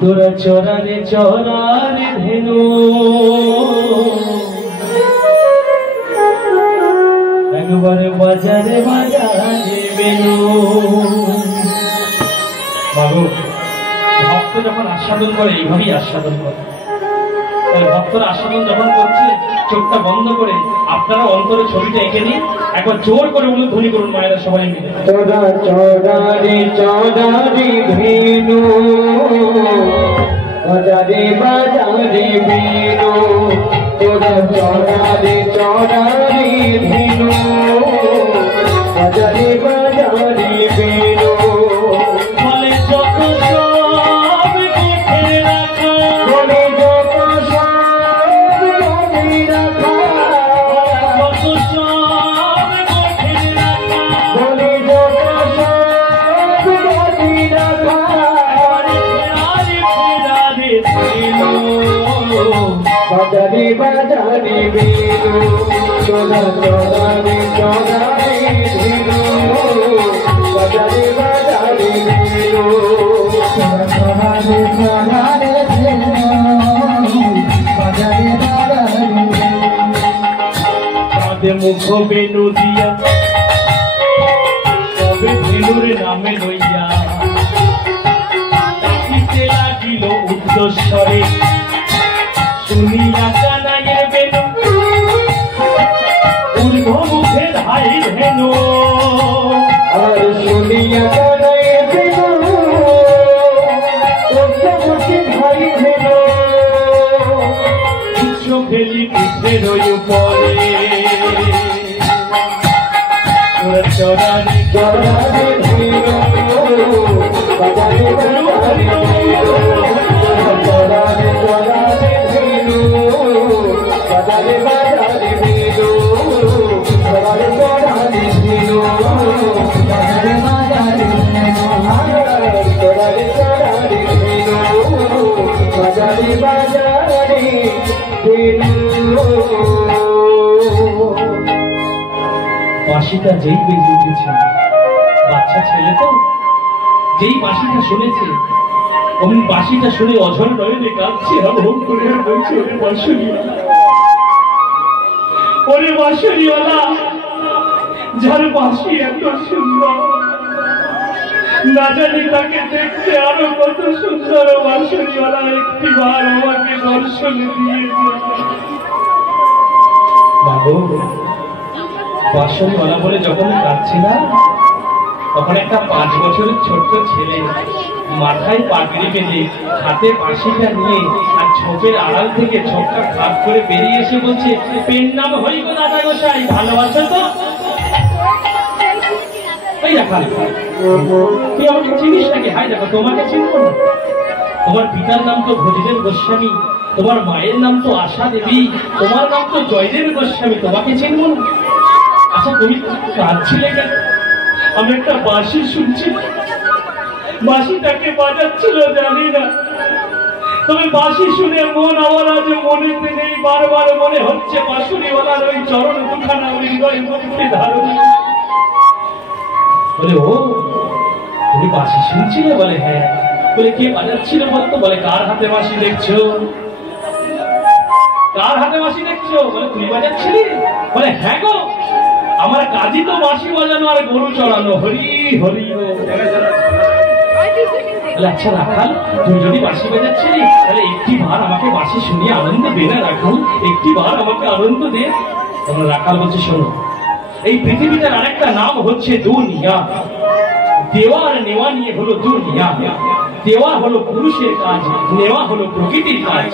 তোরা চরারে চরারে ধেনু একবারে বাজারে বাজারে বেনু। বাবু ভক্ত যখন আস্বাদন করে এইভাবেই আস্বাদন করে। ভক্তরা আস্বাদন যখন করছে চোখটা বন্ধ করে আপনারা অন্তরে ছবিটা এঁকে নিন, একবার জোর করে উলুধ্বনি করুন মায়েরা সবাই মিলে। তোরা চৌরারি চৌরারি ভেনু বাজারে বাজারে বেনু, তোরা চৌরারি চৌরারি ভেনু বাজারে বাজারে বেনু। বলে যত সব দেখে রাখা, বলে যত সব দেখে রাখা, যত সব দেখে রাখা, বলে যত সব দেখে রাখা। বাজারে বাজারে বেনু, তোরা চৌরারি চৌরারি ভেনু বাজারে বাজারে বেনু। তোরা চৌরারি চৌরারি ভেনু বাজারে বাজারে বেনু। তাদের মুখ বেনু দিয়া সবে ভেনুর নামে লইয়া ডাকিতে লাগিল উচ্চস্বরে, শুনিয়া কানাইয়ের বেনু ঊর্ধ্ব মুখে ধাই ধেনু। আর শুনিয়া কানাই বেনু মুখে ধাই ধেনু। উচ্চ ফেলি পিঠের উপরে তোরা চরারি চৌরারি ভেনু বাজারে বাজারে বেনু, চৌরারি চৌরারি ভেনু বাজারে বাজারে বেনু, চৌরারি চৌরারি ভেনু বাজারে বাজারে বেনু, চৌরারি চৌরারি ভেনু বাজারে বাজারে বেনু। বাঁশিটা যেই বেজে উঠেছে, বাচ্চা ছেলে তো যেই বাঁশিটা শুনেছে অমনি বাঁশিটা শুনে অঝর নয়নে কাঁদছে, আবহ করে বলছে ওরে বাঁশিওয়ালা, ওরে বাঁশিওয়ালা, যার বাঁশি এত সুন্দর, না জানি তাকে দেখতে আরো কত সুন্দর বাঁশিওয়ালা, একটি বার আমাকে দর্শন দিয়ে বাবু। বাঁশিওয়ালা বলে যখন কাঁদছে না, তখন একটা 5 বছরের ছোট্ট ছেলে মাথায় পাগড়ি বেঁধে হাতে বাঁশিটা নিয়ে আর ছোপের আড়াল থেকে ছোপটা খাপ করে বেরিয়ে এসে বলছে, পেন নাম হই গো দাদা গোসাই, ভালোবাসো তো? এই রাখাল, তুই আমাকে চিনিস নাকি? হাই দেখো, তোমাকে চিনবো না? তোমার পিতার নাম তো ভোজদেব গোস্বামী, তোমার মায়ের নাম তো আশা দেবী, তোমার নাম তো জয়দেব গোস্বামী, তোমাকে চিনবো না? আচ্ছা তুমি কাঁদছিলে কেন? আমি একটা বাঁশি শুনছি, বাঁশিটাকে বাজাচ্ছিল জানি না, তবে বাঁশি শুনে মন আমার আজ মনেতে নেই, বারবার মনে হচ্ছে বাঁশুরিওয়ালার ওই চরণ দুখানা হৃদয় মধ্যে ধারণ। বলে ও তুমি বাঁশি শুনছিলে? বলে হ্যাঁ। বলে কে বাজাচ্ছিল বলতো? বলে কার হাতে বাঁশি দেখছো? কার হাতে বাঁশি দেখছো? বলে তুই বাজাচ্ছিলি? বলে হ্যাঁ গো, আমার কাজই তো বাঁশি বাজানো আর গরু চড়ানো, হরি হরি। আচ্ছা রাখাল, তুই যদি বাঁশি বাজাচ্ছিলি তাহলে একটি বার আমাকে বাঁশি শুনিয়ে আনন্দ দে না রাখাল, একটি বার আমাকে আনন্দ দে। তখন রাখাল বলছে, শোনো, এই পৃথিবীটার আরেকটা নাম হচ্ছে দুনিয়া। দেওয়া আর নেওয়া নিয়ে হলো দুনিয়া। দেওয়া হলো পুরুষের কাজ, নেওয়া হলো প্রকৃতির কাজ।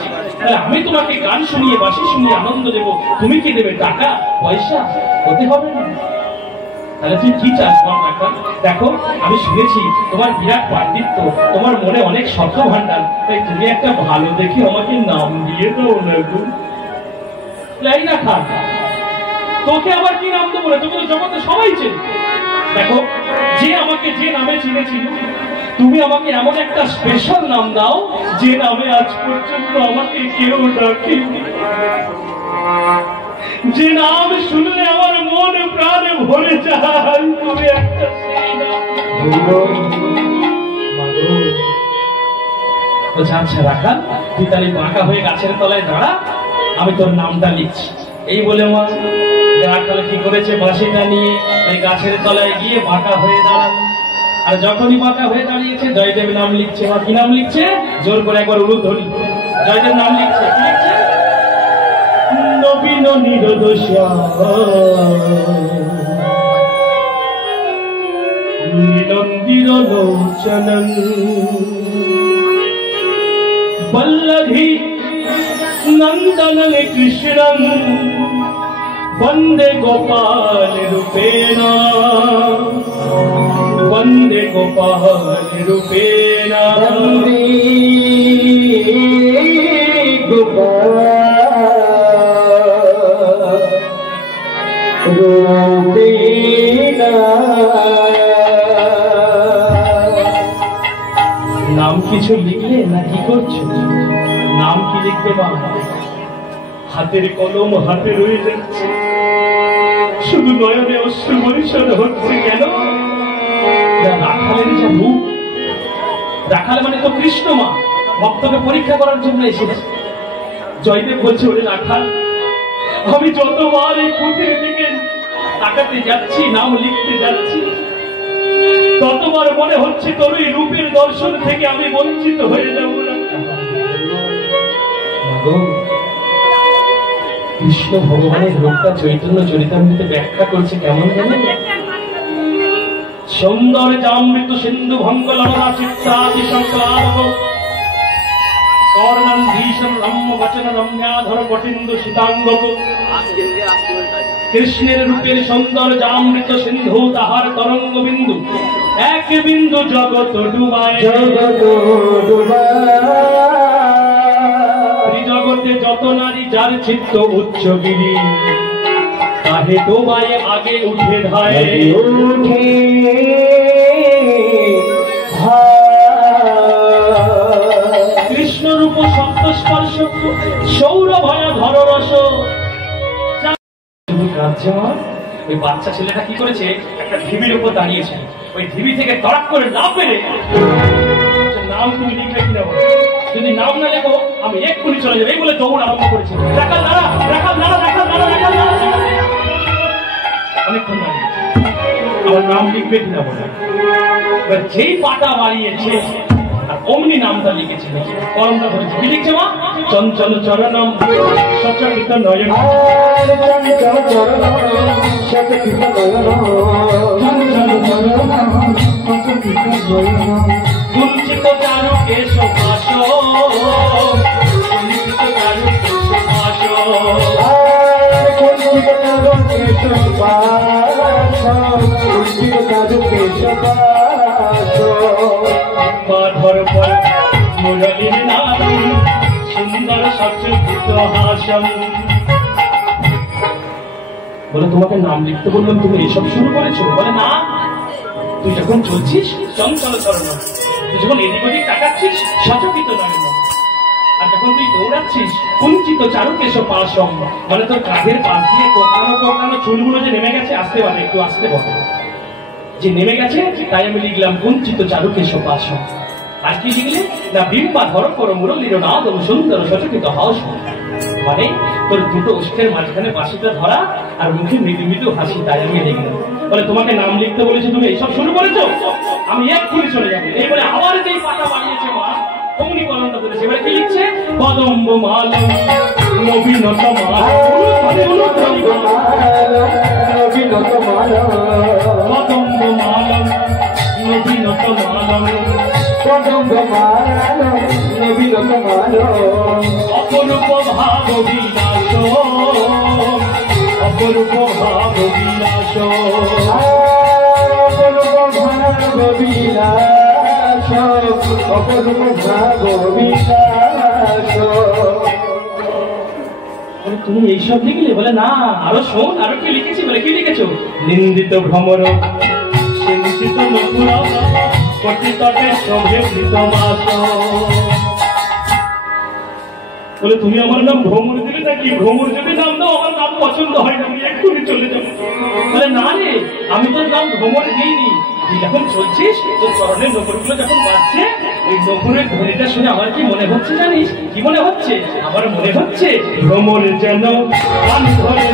আমি তোমাকে গান শুনিয়ে বাঁশি শুনিয়ে আনন্দ দেবো, তুমি কি দেবে? টাকা পয়সা হতে হবে না। তাহলে তুই কি চাস বল রাখাল? দেখো আমি শুনেছি তোমার বিরাট পাণ্ডিত্য, তোমার মনে অনেক শব্দ ভান্ডার, তাই তুমি একটা ভালো দেখে আমাকে নাম দিয়ে দাও না গো। রাখাল, তোকে আবার কি নাম দেবো? তোকে তো জগতে সবাই চেনে। দেখো, যে আমাকে যে নামে চিনেছিল, তুমি আমাকে এমন একটা স্পেশাল নাম দাও যে নামে আজ পর্যন্ত আমাকে কেউ ডাকেনি, যে নাম শুনলে আমার মন প্রাণ ভরে যায়। তুমি একটা সেই নাম বলছে আচ্ছা রাখাল, তুই তাহলে বাঁকা হয়ে গাছের তলায় দাঁড়া, আমি তোর নামটা লিখছি। এই বলে মা রাখাল কি করেছে, বাঁশিটা নিয়ে ওই গাছের তলায় গিয়ে বাঁকা হয়ে দাঁড়ালো। আর যখনই বাঁকা হয়ে দাঁড়িয়েছে জয়দেব নাম লিখছে। মা কি নাম লিখছে? জোর করে একবার উলুধ্বনি। জয়দেব নাম লিখছে। কি লিখছে? নবীন নিরদোষা নিলন্দির লোচনং বল্লভী নন্দন কৃষ্ণং বন্দে গোপাল রূপেণ বন্দে গোপাল রূপেণ গোপাল রূপেণ। নাম কিছু লিখলে না কি করছো? নাম কি লিখতে বাবা? হাতের কলম হাতে রয়ে যাচ্ছে, শুধু নয়নে অশ্রু পরিশোধ হচ্ছে। কেন? রাখালের যা মুখ, রাখাল মানে তো কৃষ্ণ মা, ভক্তকে পরীক্ষা করার জন্য এসেছে। জয়দেব বলছে ওরে রাখাল, আমি যতবার এই পুঁথির দিকে তাকাতে যাচ্ছি, নাম লিখতে যাচ্ছি, ততবার মনে হচ্ছে তোর এই রূপের দর্শন থেকে আমি বঞ্চিত হয়ে যাব। কৃষ্ণ ভগবানের রূপটা চৈতন্য চরিতামৃতে ব্যাখ্যা করছে কেমন জানেন? সুন্দর জামৃত সিন্ধু ভঙ্গ ললনা চিত্রাদি সংকলারভ কর্ণন ভীষণ রম্য বচন রম্যাধর পটিন্দু শীতাঙ্গক। কৃষ্ণের রূপের সুন্দর জামৃত সিন্ধু, তাহার তরঙ্গ বিন্দু এক বিন্দু জগৎ ডুবায়। ত্রিজগতে যত নারী যার চিত্ত উচ্চগিরি, তাহে ডোবায় আগে উঠে ধায়। কৃষ্ণ রূপ শব্দ স্পর্শ সৌরভয় ধর রস। ওই বাচ্চা ছেলেটা কি করেছে, একটা ঢিবির উপর দাঁড়িয়েছে, ওই ঢিবি থেকে তড়াক করে লাফ মেরে নাম তুমি লিখলে কিনা বলো, যদি নাম না লেখো আমি এক্ষুনি চলে যাবো, এই বলে দৌড় আরম্ভ করেছে। রাখাল দাঁড়া, রাখাল দাঁড়া, রাখাল দাঁড়া, রাখাল দাঁড়া। অনেকক্ষণ দাঁড়িয়েছে, আমার নাম লিখবে কিনা বলে। এবার যেই পাতা বাড়িয়েছে আর অমনি নামটা লিখেছে, কলমটা ধরেছে। কি লিখছে মা? চঞ্চল চরণম সচকিত নয়ন কুঞ্চিত চারু কেশ ভাষ, কুঞ্চিত চারু কেশ ভাষ, কুঞ্চিত চারু কেশ ভাষ, কুঞ্চিত চারু কেশ ভাষ। মাধর পর মুরলী নাদম সুন্দর সচকিত হাসম। বলে তোমাকে নাম লিখতে বললাম, তুমি এসব শুরু করেছো? বলে না, তুই যখন চলছিস চঞ্চল চরণ, তুই যখন এদিক ওদিক তাকাচ্ছিস সচকিত নয়, আর যখন তুই দৌড়াচ্ছিস কুঞ্চিত চারুকেশ পাশম, মানে তোর কাঁধের পাশ দিয়ে কোকানো কোকানো চুলগুলো যে নেমে গেছে, আসতে পারে একটু আসতে বলে যে নেমে গেছে, তাই আমি লিখলাম কুঞ্চিত চারুকেশ পাশম। আর কি লিখলে না, বিম্বা ধর কর মুরলীর নাদম সুন্দর সচকিত হাস, মানে তোর দুটো ওষ্ঠের মাঝখানে বাঁশিটা ধরা আর মুখে মৃদু মৃদু হাসি, তাই আমি লিখলাম। বলে তোমাকে নাম লিখতে বলেছি, তুমি এইসব শুরু করেছো, আমি এক্ষুনি চলে যাবো। এই বলে আবার যেই পাতা বানিয়েছে মা, অমনি কলমটা ধরেছে। এবারে কি লিখছে? কদম্ব মাল নবীনত মাল, কদম্ব মাল নবীনত মাল, কদম্ব মাল নবীনত মাল, অপরূপ ভাব বিলাস, অপরূপ ভাব বিলাস, অপরূপ ভাব বিলাস, অপরূপ ভাব বিলাস। তুমি এইসব লিখলে? বলে না, আরো শোন, আরো কি লিখেছি। বলে কি লিখেছো? নিন্দিত ভ্রমর সিঞ্চিত নপুর কটিতটে শোভিত মাস। বলে তুমি আমার নাম ভ্রমর দিলে নাকি? ভ্রমর যদি নাম দাও আমার নাম পছন্দ হয় না, আমি এক্ষুনি চলে যাবো। বলে না রে, আমি তোর নাম ভ্রমর দিইনি, তুই যখন চলছিস তোর চরণের নপুরগুলো যখন বাজছে ওই নকুলের ধ্বনিটা শুনে আমার কি মনে হচ্ছে জানিস? কি মনে হচ্ছে? আমার মনে হচ্ছে ভ্রমর যেন গান ধরে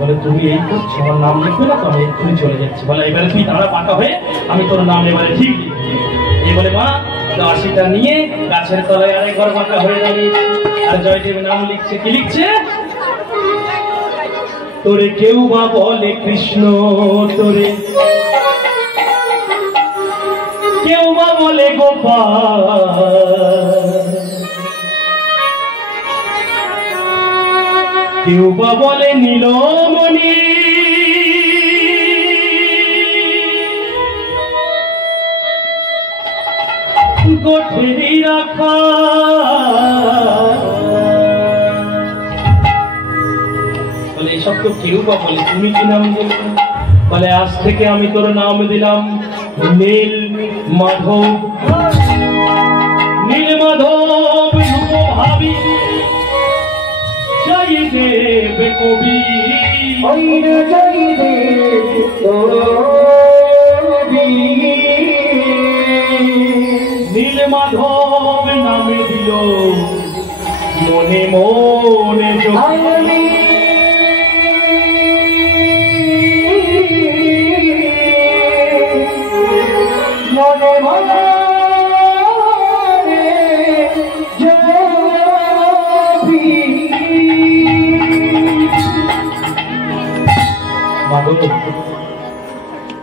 বলে তুমি এই করছো, আমার নাম লিখবে না তো আমি এক্ষুনি চলে যাচ্ছি। বলে এবারে তুই দাঁড়া পাকা হয়ে, আমি তোর নাম এবারে ঠিক লিখবি। এই বলে মা দাসিটা নিয়ে গাছের তলায় আরেকবার পাকা হয়ে দাঁড়িয়েছে, আর জয়দেব নাম লিখছে। কি লিখছে? তোরে কেউ বা বলে কৃষ্ণ, তোরে কেউ বা বলে গোপাল, কেউ বা বলে নীলমণি, গোঠেরি রাখা। বলে এসব তো কেউ বা বলে, তুমি কি নাম দিলে? বলে আজ থেকে আমি তোর নাম দিলাম নীল মাধব। নীল মাধব রূপ ভাবি জয় দেব কবি, নীল মাধব নামে দিল মনে মনে যোগী।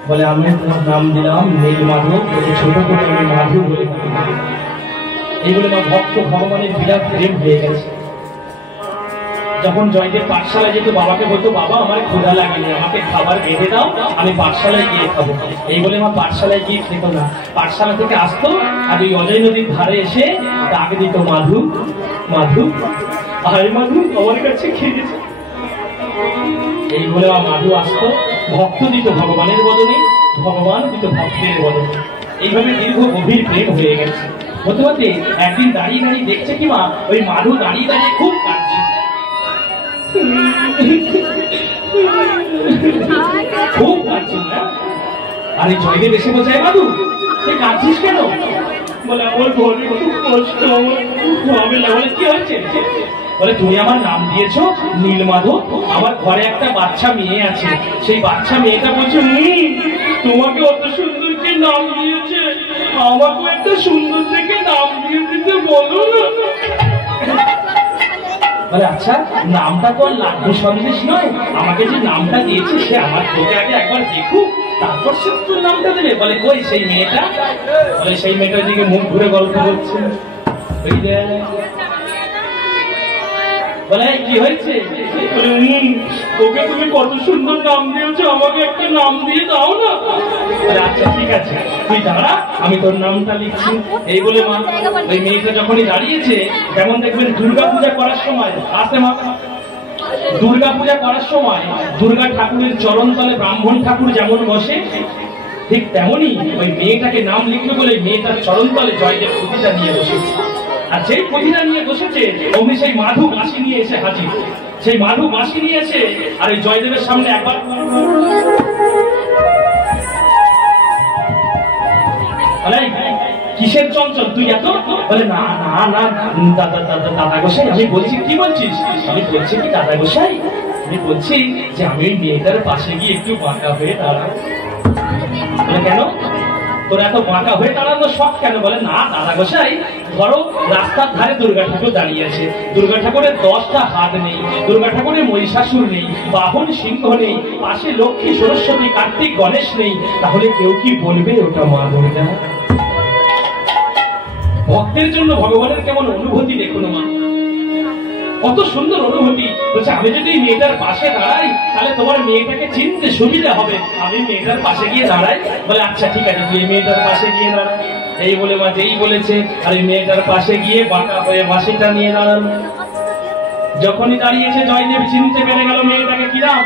বলে আমি তোমার নাম দিলাম নীল মাধব, ছোট করে আমি মাধু বলে। এই বলে মা ভক্ত ভগবানের বিরাট প্রেম হয়ে গেছে। যখন জয়দেব পাঠশালায় যেত বাবাকে বলতো, বাবা আমার ক্ষুধা লাগেনি, আমাকে খাবার বেঁধে দাও, আমি পাঠশালায় গিয়ে খাবো। এই বলে মা পাঠশালায় গিয়ে খেত না। পাঠশালা থেকে আসতো আর ওই অজয় নদীর ধারে এসে ডাক দিত, মাধু মাধু আয় মাধু, আমার কাছে খেয়েছে। এই বলে মাধু আসতো, ভক্ত দিত ভগবানের বদনে, ভগবান দিত ভক্তের বদনে। এইভাবে দীর্ঘ গভীর প্রেম হয়ে গেছে। হতে হতে একদিন দাঁড়িয়ে দাঁড়িয়ে দেখছে কি মা, ওই মাধু দাঁড়িয়ে দাঁড়িয়ে খুব কাঁদছে। খুব কাঁদছেন না? আর এই জয়দেব এসে বলছে, মাধু তুই কাঁদছিস কেন? বলে আমার ঘরে খুব কষ্ট, আমার খুব ঝামেলা। বলে কি হয়েছে? বলে তুমি আমার নাম দিয়েছো নীলমাধব, আমার ঘরে একটা বাচ্চা মেয়ে আছে, সেই বাচ্চা মেয়েটা বলছে তোমাকে অত সুন্দর কে নাম দিয়েছে, আমাকে একটা সুন্দর থেকে নাম দিয়ে দিতে বলো না। বলে আচ্ছা নামটা তো আর লাভ্য সন্দেশ নয়, আমাকে যে নামটা দিয়েছে সে আমার তোকে আগে একবার দেখুক, তারপর সে তোর নামটা দেবে। বলে কই সেই মেয়েটা? বলে সেই মেয়েটার দিকে মুখ ঘুরে গল্প করছে। বলে কি হয়েছে? তোকে তুমি কত সুন্দর নাম দিয়েছো, আমাকে একটা নাম দিয়ে দাও না। আচ্ছা ঠিক আছে তুই দাঁড়া, আমি তোর নামটা লিখছি। এই বলে মা ওই মেয়েটা যখনই দাঁড়িয়েছে, যেমন দেখবেন দুর্গা পূজা করার সময় আসে মা, দুর্গা পূজা করার সময় দুর্গা ঠাকুরের চরণ তলে ব্রাহ্মণ ঠাকুর যেমন বসে, ঠিক তেমনি ওই মেয়েটাকে নাম লিখলো বলে মেয়েটার চরণ তলে জয়দেব পুঁথিটা নিয়ে বসেছে। আর যেই পুঁথিটা নিয়ে বসেছে অমনি সেই মাধু বাঁশি নিয়ে এসে হাজির। সেই মাধু বাঁশি নিয়ে এসে আর এই জয়দেবের সামনে একবার কিসের চঞ্চল তুই এত? বলে না না না দাদা গোসাই, আমি বলছি কি বলছিস? আমি বলছি কি দাদা গোসাই, আমি বলছি যে আমি ওই মেয়েটার পাশে গিয়ে একটু বাঁকা হয়ে দাঁড়াবো। বলে কেন তোর এত বাঁকা হয়ে দাঁড়ানো শখ কেন? বলে না দাদা গোসাই, ধরো রাস্তার ধারে দুর্গা ঠাকুর দাঁড়িয়ে আছে, দুর্গা ঠাকুরের 10টা হাত নেই, দুর্গা ঠাকুরের মহিষাসুর নেই, বাহন সিংহ নেই, পাশে লক্ষ্মী সরস্বতী কার্তিক গণেশ নেই, তাহলে কেউ কি বলবে ওটা মা দুর্গা? ভক্তের জন্য ভগবানের কেমন অনুভূতি দেখুন মা। কত সুন্দর অনুভূতি। বলছে আমি যদি মেয়েটার পাশে দাঁড়াই তাহলে তোমার মেয়েটাকে চিনতে সুবিধা হবে। আমি মেয়েটার পাশে গিয়ে দাঁড়াই। বলে আচ্ছা ঠিক আছে, তুই মেয়েটার পাশে গিয়ে দাঁড়াই। এই বলে মা যেই বলেছে আর এই মেয়েটার পাশে গিয়ে বাঁকা হয়ে বাঁশিটা নিয়ে দাঁড়ানো। যখনই দাঁড়িয়েছে জয়দেব চিনতে পেরে গেল মেয়েটাকে। কি নাম?